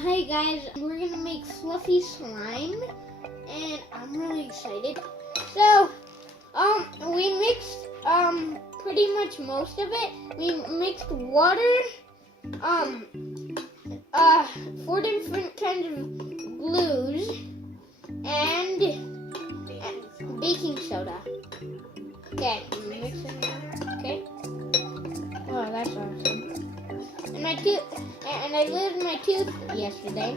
Hi guys, we're gonna make fluffy slime, and I'm really excited. So, we mixed pretty much most of it. We mixed water, 4 different kinds of glues, and baking soda. Okay, mix it now. Okay. Oh, that's awesome. And I losed my tooth yesterday.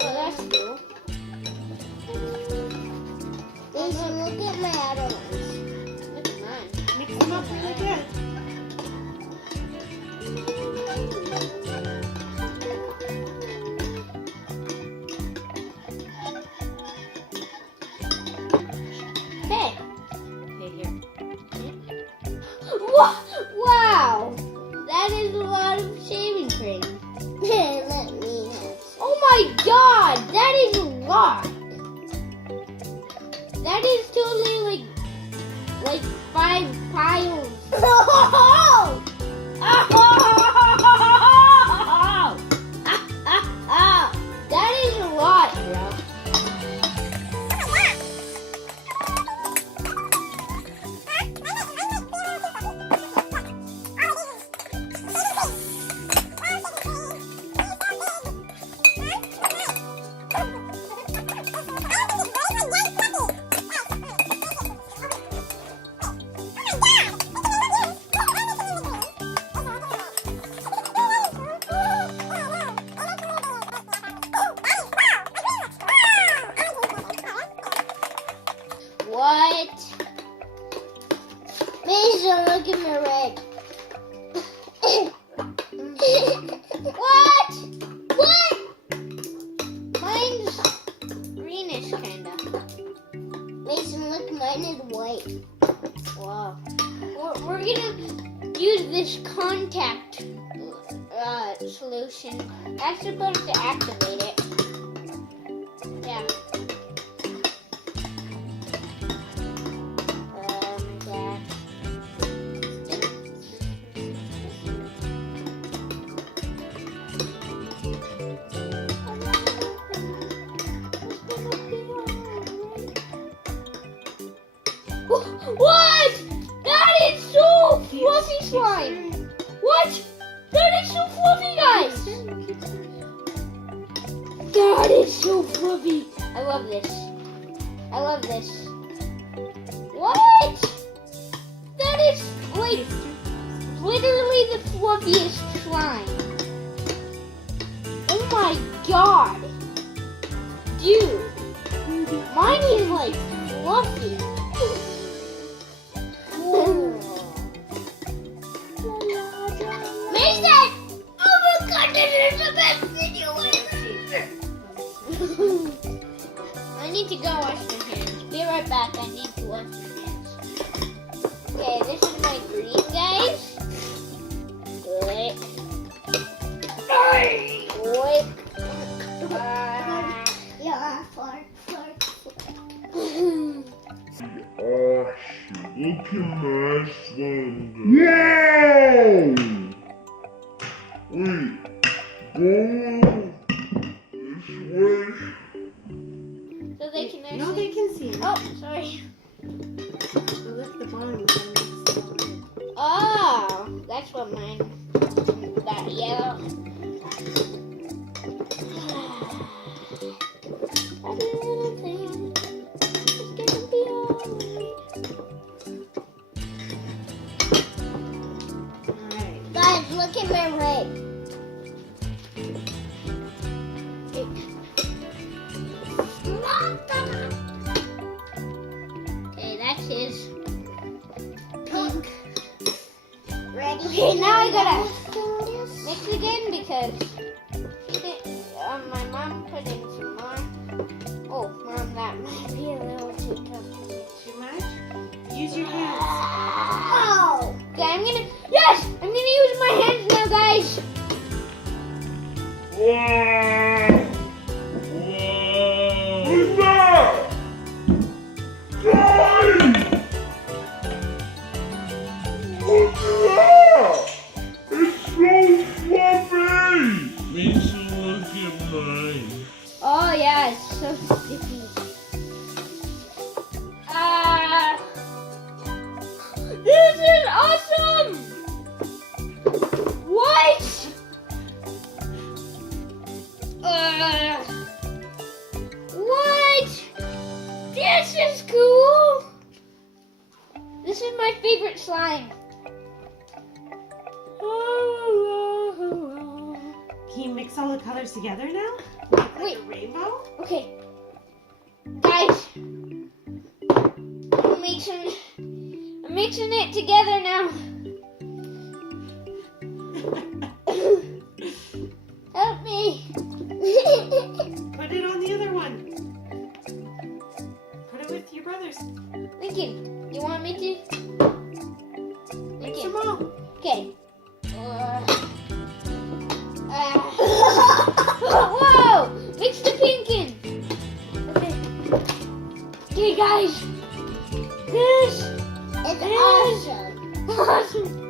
Oh, that's cool. Look at my other ones. Look at mine. Mix them up really good. Hey. Okay, here. Wow! That is a lot of shaving cream. Let me have some. Oh my god! That is a lot! That is totally like 5 piles. That is a lot, bro. What? Mason, look at my leg. What? What? Mine's greenish, kinda. Mason, look, mine is white. Wow. We're gonna use this contact solution. That's supposed to activate it. Yeah. What? That is so fluffy slime. What? That is so fluffy, guys. That is so fluffy. I love this. I love this. What? That is like literally the fluffiest slime. Oh my god. Dude. Mine is like fluffy. Mason! Oh my god, this is the best video ever! I need to go wash my hands. Be right back, I need to wash my hands. Okay, this is my green, guys. Lick. Lick. Yeah, fart. Oh, look at my slime. Yay! Wait, go this way. So they can actually... No, they can see it. Oh, sorry. Look at the bottom. Oh, that's what mine... That yellow. Every little thing is gonna be alright. Alright. Guys, look at my leg. Okay, that's his pink. Ready? Okay, now I gotta mix again because my mom put in some more. Oh, Mom, that might be a little too tough to mix. Too much? Use your hands. Oh! Okay, I'm gonna use my hands now, guys. Who's that? Guys! Look at that! It's so yeah, it's so sticky. Ah, this is awesome! What? What? This is cool! This is my favorite slime. Can you mix all the colors together now? Make like Wait. a rainbow? Okay. Guys, I'm mixing it together now. Help me. Put it on the other one. Put it with your brothers. Lincoln, you want me to? Mix Lincoln. them all. Okay. Whoa! Mix the pink in. Okay. Okay, guys. This is awesome. Awesome.